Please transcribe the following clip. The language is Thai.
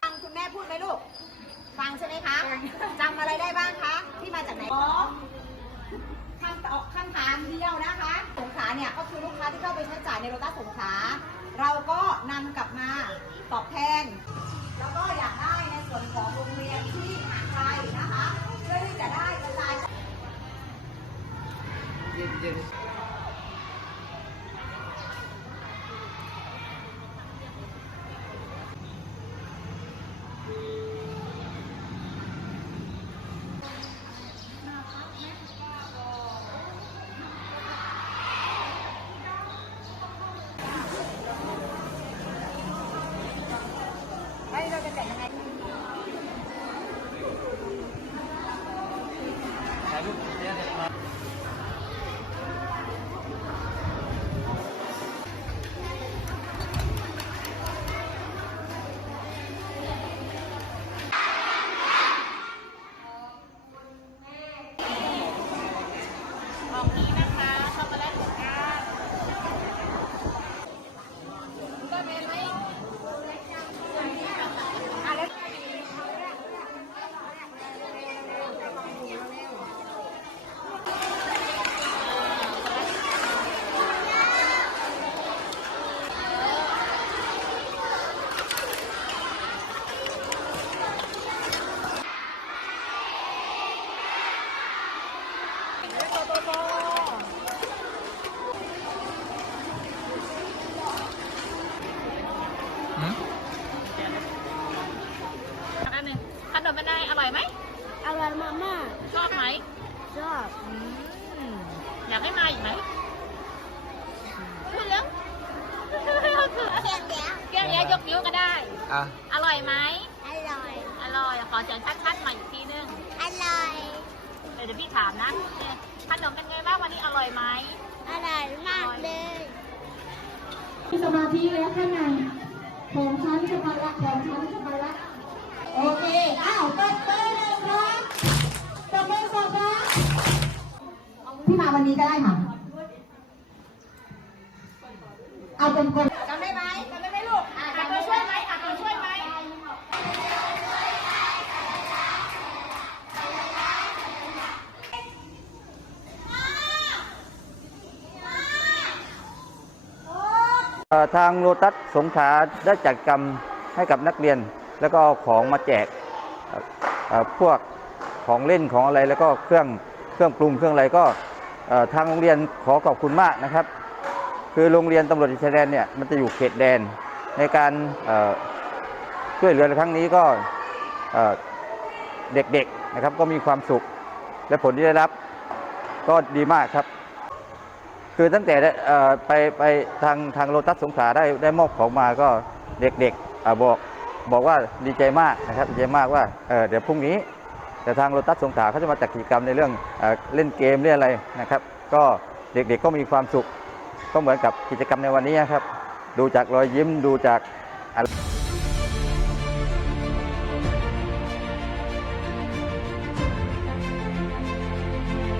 ฟังคุณแม่พูดไหมลูก ฟังใช่ไหมคะจำอะไรได้บ้างคะที่มาจากไหนอ๋อคำตอบคำถามเดียวนะคะ สงขาเนี่ยก็คือลูกค้าที่เข้าไปใช้จ่ายในโรต้าสงขาเราก็นำกลับมาตอบแทน แล้วก็อยากได้ในส่วนของโรงเรียนที่ห่างไกลนะคะเพื่อที่จะได้กระจายเย็นๆ อร่อยมากมากชอบไหมๆชอบอืมอยากให้มาอีกไหมพูดแล้วเพียงเดียวเกี่ยวเนี้ยยกนิ้วก็ได้ อะ อร่อยไหมอร่อย อร่อย ขอเสียงชัดๆใหม่อีกทีนึง อร่อย เดี๋ยวพี่ถามนะเนี่ยขนมเป็นไงบ้างวันนี้อร่อยไหมอร่อยมากเลยมีสมาธิแล้วข้างในของฉันจะมาละของฉันจะมาละ นนี้ก็ได้ค่ะเอาเป็นคนจำได้ไหมจำได้ไหมลูกอะอะจำตัได้วไหมช่วยไหมอะตัวช่วยไหมเอ่อทางโลตัสสงขลาได้จัดกรรมให้กับนักเรียน แล้วก็เอาของมาแจกเอ่อเอ่อพวกของเล่นของอะไรแล้วก็เครื่องเครื่องปรุงเครื่องอะไรก็เอ่อ ทางโรงเรียนขอขอบคุณมากนะครับ คือโรงเรียนตำรวจชายแดนเนี่ยมันจะอยู่เขตแดนในการช่วยเหลือในครั้งนี้ก็เด็กๆนะครับก็มีความสุขและผลที่ได้รับก็ดีมากครับ คือตั้งแต่ได้เอ่อไปไปทางทางโลตัสสงขลาได้ได้มอบของมาก็เด็กๆบอกบอกว่าดีใจมากนะครับดีใจมากว่าเเดี๋ยวพรุ่งนี้ แต่ทางโลตัสสงขลาเขาจะมาจัดกิจกรรมในเรื่องเอเล่นเกมเล่นอะไรนะครับ ก็เด็กๆก็มีความสุขก็เหมือนกับกิจกรรมในวันนี้ครับ ดูจากรอยยิ้มดูจากอะไร